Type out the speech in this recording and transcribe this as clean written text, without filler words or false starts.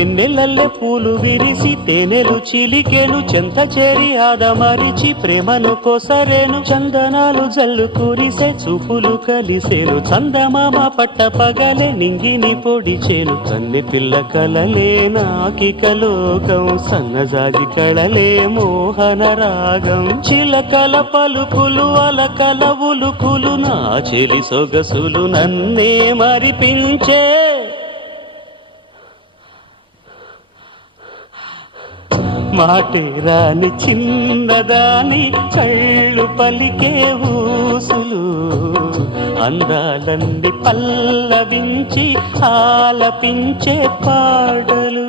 వెన్నెలల్లె పూలు విరిసి తేనెలు చిలికెను చెంత చేరి ఆదమరిచి ప్రేమను కోసరేను చందనాలు జల్లు కురిసే చూపులు కలిసేను చందమామ పట్ట పగలే నింగిని పొడిచేను కన్నె పిల్ల కలలే నాకిక లోకం సన్నజాజి కళలే మోహన రాగం చిలకల పలుకులు అలకల ఉలుకులు నా చెలి సొగసులు నన్నే మరిపించే మాటే రాని చిన్నదాని కళ్ళు పలికే ఊసులు అందాలన్నీ పల్లవించి ఆలపించే పాడలు